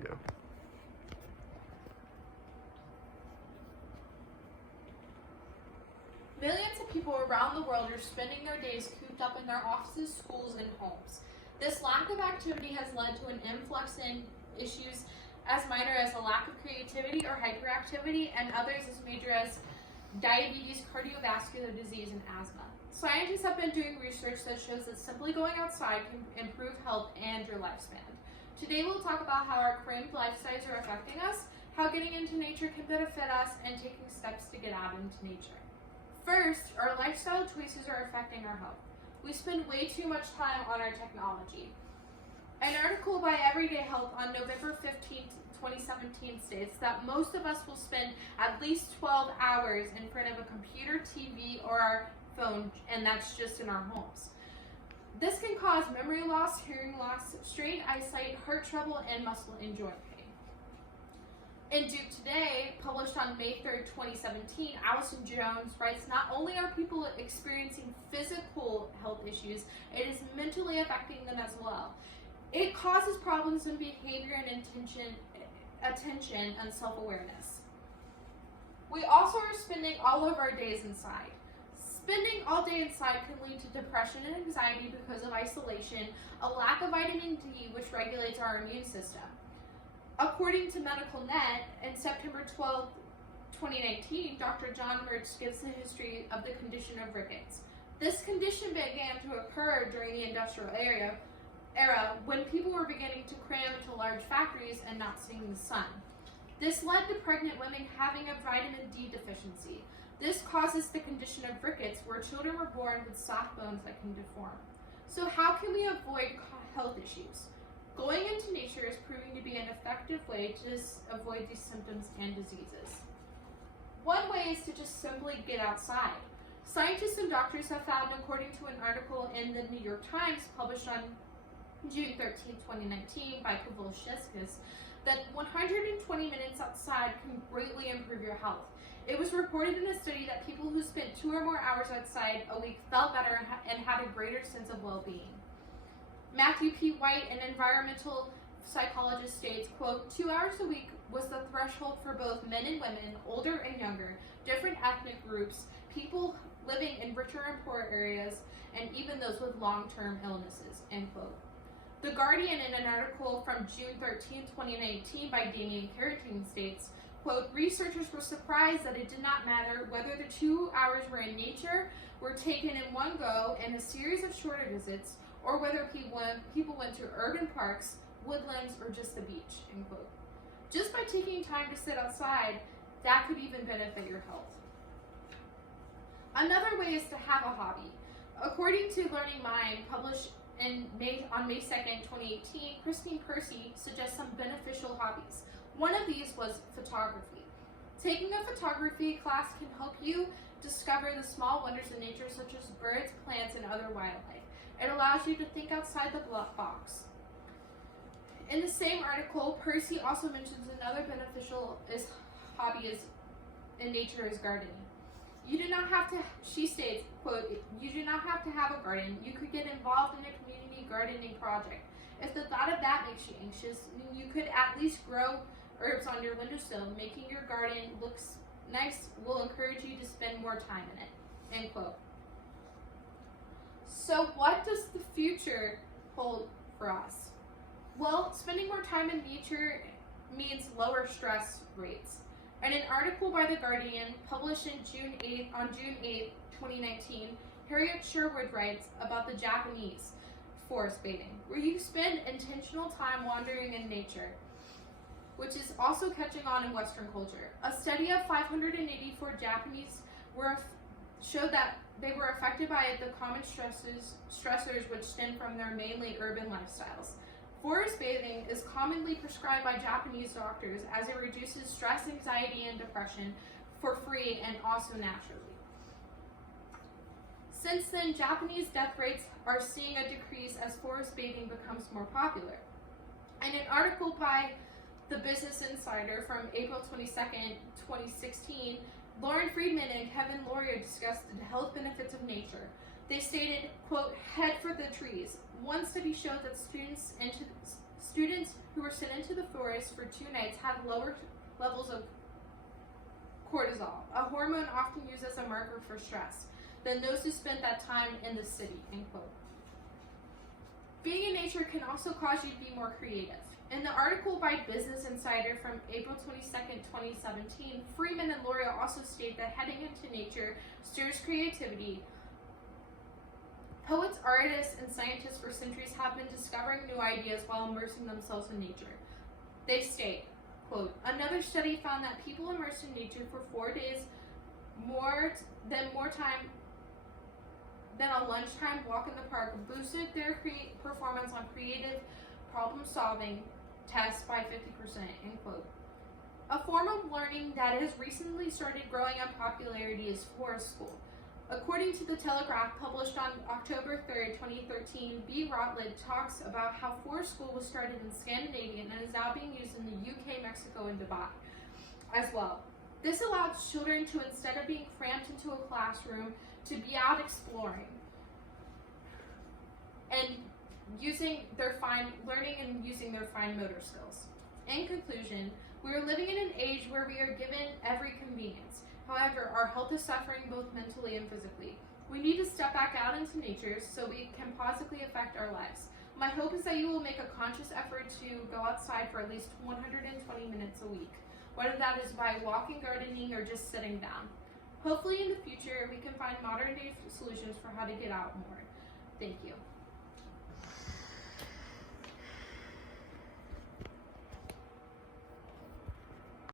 go. Millions of people around the world are spending their days cooped up in their offices, schools, and homes. This lack of activity has led to an influx in issues as minor as a lack of creativity or hyperactivity, and others as major as diabetes, cardiovascular disease, and asthma. Scientists have been doing research that shows that simply going outside can improve health and your lifespan. Today we'll talk about how our cramped lifestyles are affecting us, how getting into nature can benefit us, and taking steps to get out into nature. First, our lifestyle choices are affecting our health. We spend way too much time on our technology. An article by Everyday Health on November 15th, 2017 states that most of us will spend at least 12 hours in front of a computer, TV, or our phone, and that's just in our homes. This can cause memory loss, hearing loss, strained eyesight, heart trouble, and muscle and joint pain. In Duke Today, published on May 3rd, 2017, Allison Jones writes, not only are people experiencing physical health issues, it is mentally affecting them as well. It causes problems in behavior and attention and self-awareness. We also are spending all of our days inside. Spending all day inside can lead to depression and anxiety because of isolation, a lack of vitamin D, which regulates our immune system. According to MedicalNet, in September 12, 2019, Dr. John Mertz gives the history of the condition of rickets. This condition began to occur during the industrial era when people were beginning to cram into large factories and not seeing the sun. This led to pregnant women having a vitamin D deficiency. This causes the condition of rickets, where children were born with soft bones that can deform. So how can we avoid health issues? Going into nature is proving to be an effective way to avoid these symptoms and diseases. One way is to just simply get outside. Scientists and doctors have found, according to an article in the New York Times published on June 13, 2019 by Kovalchevskis, that 120 minutes outside can greatly improve your health. It was reported in a study that people who spent 2 or more hours outside a week felt better and had a greater sense of well-being. Matthew P. White, an environmental psychologist, states, quote, 2 hours a week was the threshold for both men and women, older and younger, different ethnic groups, people living in richer and poorer areas, and even those with long-term illnesses, end quote. The Guardian, in an article from June 13, 2019 by Damian Carrington, states, quote, researchers were surprised that it did not matter whether the 2 hours were in nature, were taken in one go in a series of shorter visits, or whether people went to urban parks, woodlands, or just the beach, end quote. Just by taking time to sit outside, that could even benefit your health. Another way is to have a hobby. According to Learning Mind, published on May 2nd, 2018, Christine Percy suggests some beneficial hobbies. One of these was photography. Taking a photography class can help you discover the small wonders in nature, such as birds, plants, and other wildlife. It allows you to think outside the box. In the same article, Percy also mentions another beneficial hobby in nature is gardening. You do not have to, she states, quote, you do not have to have a garden. You could get involved in a community gardening project. If the thought of that makes you anxious, you could at least grow herbs on your windowsill. Making your garden looks nice will encourage you to spend more time in it, end quote. So what does the future hold for us? Well, spending more time in nature means lower stress rates. In an article by The Guardian, published on June 8, 2019, Harriet Sherwood writes about the Japanese forest bathing, where you spend intentional time wandering in nature, which is also catching on in Western culture. A study of 584 Japanese showed that they were affected by the common stressors which stem from their mainly urban lifestyles. Forest bathing is commonly prescribed by Japanese doctors as it reduces stress, anxiety, and depression for free and also naturally. Since then, Japanese death rates are seeing a decrease as forest bathing becomes more popular. In an article by the Business Insider from April 22nd, 2016, Lauren Friedman and Kevin Laurier discussed the health benefits of nature. They stated, quote, head for the trees. One study showed that Students who were sent into the forest for 2 nights had lower levels of cortisol, a hormone often used as a marker for stress, than those who spent that time in the city, end quote. Being in nature can also cause you to be more creative. In the article by Business Insider from April 22nd, 2017, Freeman and L'Oreal also state that heading into nature stirs creativity. Poets, artists, and scientists for centuries have been discovering new ideas while immersing themselves in nature. They state, quote, another study found that people immersed in nature for 4 days more time than a lunchtime walk in the park boosted their performance on creative problem-solving tests by 50%, end quote. A form of learning that has recently started growing in popularity is forest school. According to The Telegraph, published on October 3rd, 2013, B. Routledge talks about how forest school was started in Scandinavia and is now being used in the UK, Mexico, and Dubai as well. This allows children to, instead of being cramped into a classroom, to be out exploring and learning and using their fine motor skills. In conclusion, we are living in an age where we are given every convenience. However, our health is suffering both mentally and physically. We need to step back out into nature so we can positively affect our lives. My hope is that you will make a conscious effort to go outside for at least 120 minutes a week, whether that is by walking, gardening, or just sitting down. Hopefully in the future, we can find modern day solutions for how to get out more. Thank you.